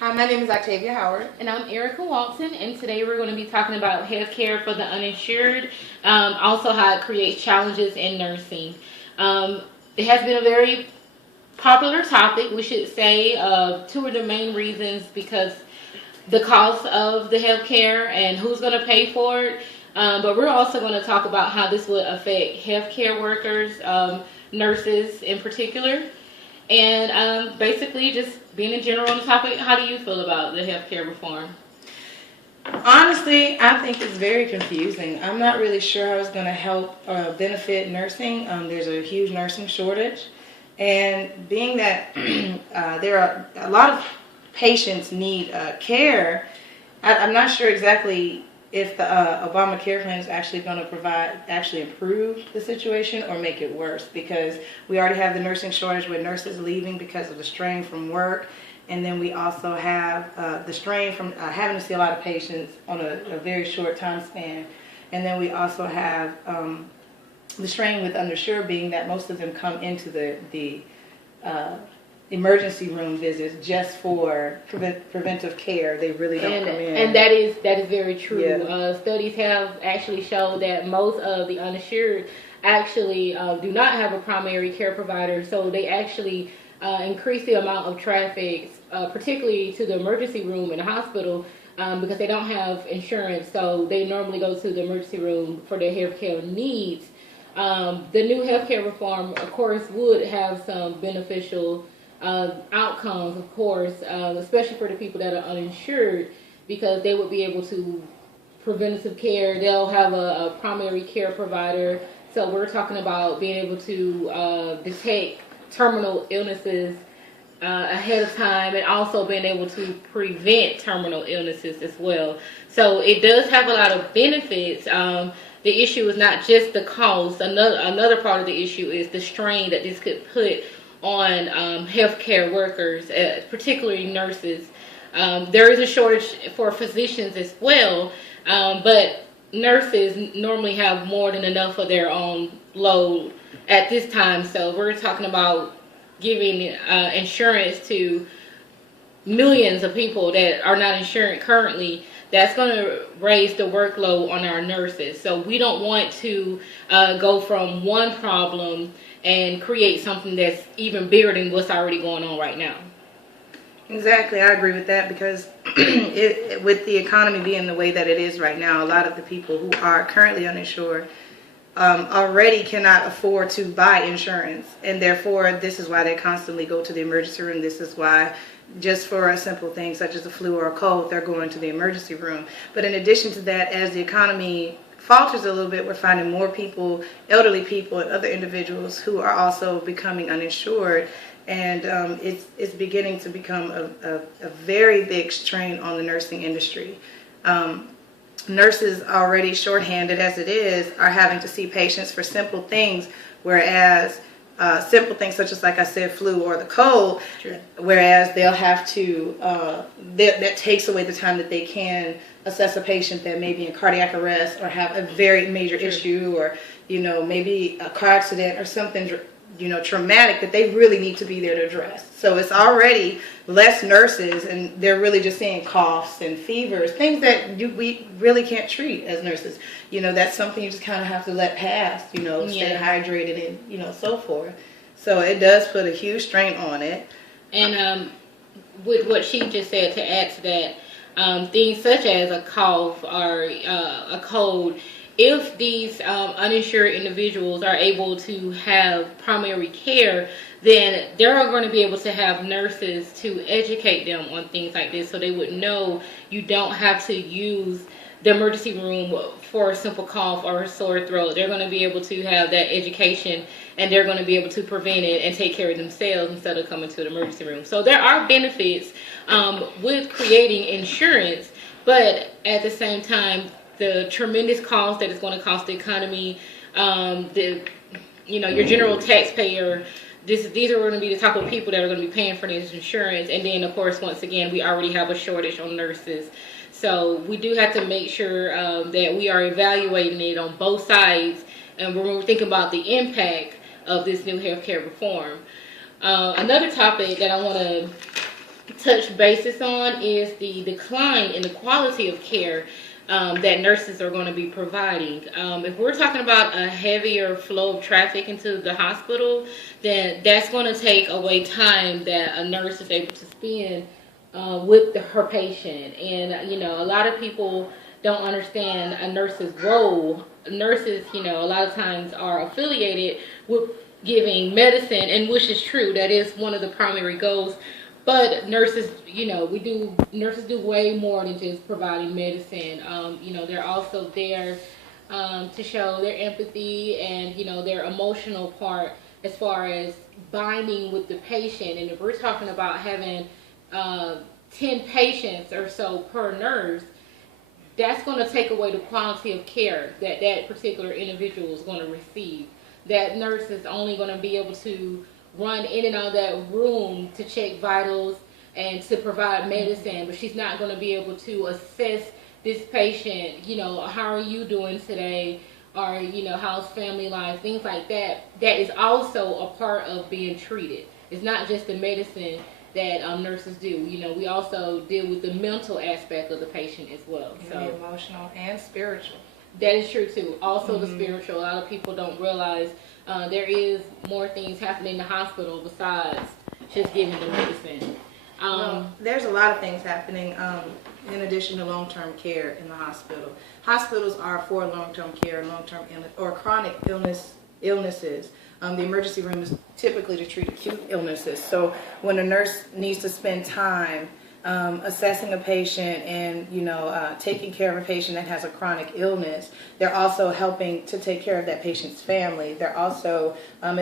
Hi, my name is Octavia Howard. And I'm Erica Walton, and today we're going to be talking about healthcare for the uninsured, also how it creates challenges in nursing. It has been a very popular topic, we should say. Two of the main reasons because the cost of the healthcare and who's going to pay for it. But we're also going to talk about how this would affect healthcare workers, nurses in particular. And basically, just being in general on the topic, how do you feel about the healthcare reform? Honestly, I think it's very confusing. I'm not really sure how it's going to help benefit nursing. There's a huge nursing shortage. And being that there are a lot of patients need care, I'm not sure exactly if the Obamacare plan is actually going to actually improve the situation or make it worse, because we already have the nursing shortage with nurses leaving because of the strain from work, and then we also have the strain from having to see a lot of patients on a very short time span, and then we also have the strain with undersure being that most of them come into the emergency room visits just for preventive care. They really don't come in. And that is very true. Yeah. Studies have actually shown that most of the uninsured actually do not have a primary care provider, so they actually increase the amount of traffic, particularly to the emergency room in the hospital, because they don't have insurance, so they normally go to the emergency room for their healthcare needs. The new healthcare reform, of course, would have some beneficial outcomes, of course, especially for the people that are uninsured, because they would be able to preventative care. They'll have a primary care provider. So we're talking about being able to detect terminal illnesses ahead of time, and also being able to prevent terminal illnesses as well. So it does have a lot of benefits. The issue is not just the cost. Another part of the issue is the strain that this could put on healthcare workers, particularly nurses. There is a shortage for physicians as well, but nurses normally have more than enough of their own load at this time. So we're talking about giving insurance to millions of people that are not insured currently. That's going to raise the workload on our nurses. So we don't want to go from one problem and create something that's even bigger than what's already going on right now. Exactly, I agree with that, because with the economy being the way that it is right now, a lot of the people who are currently uninsured already cannot afford to buy insurance, and therefore this is why they constantly go to the emergency room. This is why, just for a simple thing such as a flu or a cold, they're going to the emergency room. But in addition to that, as the economy falters a little bit, we're finding more people, elderly people and other individuals, who are also becoming uninsured, and it's beginning to become a very big strain on the nursing industry. Nurses, already shorthanded as it is, are having to see patients for simple things, whereas simple things such as, like I said, flu or the cold, Sure. Whereas they'll have to, that takes away the time that they can assess a patient that may be in cardiac arrest or have a very major Sure. issue, or, maybe a car accident or something, traumatic that they really need to be there to address. So it's already less nurses, and they're really just seeing coughs and fevers, things that we really can't treat as nurses. That's something you just kind of have to let pass, stay hydrated and, so forth. So it does put a huge strain on it. And with what she just said, to add to that, things such as a cough or a cold, if these uninsured individuals are able to have primary care, then they're going to be able to have nurses to educate them on things like this, so they would know you don't have to use the emergency room for a simple cough or a sore throat. They're going to be able to have that education, and they're going to be able to prevent it and take care of themselves instead of coming to the emergency room. So there are benefits with creating insurance, but at the same time, the tremendous cost that it's going to cost the economy, your general taxpayer. These are going to be the type of people that are going to be paying for this insurance. And then, of course, once again, we already have a shortage on nurses. So we do have to make sure that we are evaluating it on both sides, and when we're thinking about the impact of this new healthcare reform. Another topic that I want to touch basis on is the decline in the quality of care that nurses are going to be providing. If we're talking about a heavier flow of traffic into the hospital, then that's going to take away time that a nurse is able to spend with her patient. And, a lot of people don't understand a nurse's role. Nurses, a lot of times are affiliated with giving medicine, and which is true. That is one of the primary goals. But nurses, nurses do way more than just providing medicine. They're also there to show their empathy and, their emotional part as far as binding with the patient. And if we're talking about having 10 patients or so per nurse, that's going to take away the quality of care that that particular individual is going to receive. That nurse is only going to be able to run in and out of that room to check vitals and to provide medicine, but she's not going to be able to assess this patient, how are you doing today, or, how's family life, things like that. That is also a part of being treated. It's not just the medicine that nurses do. We also deal with the mental aspect of the patient as well. So emotional and spiritual. that is true too. Also the spiritual. A lot of people don't realize there is more things happening in the hospital besides just giving the medicine. Well, there's a lot of things happening in addition to long-term care in the hospital. Hospitals are for long-term care, long-term illness, or chronic illnesses. The emergency room is typically to treat acute illnesses. So when a nurse needs to spend time assessing a patient and taking care of a patient that has a chronic illness, they're also helping to take care of that patient's family. They're also, if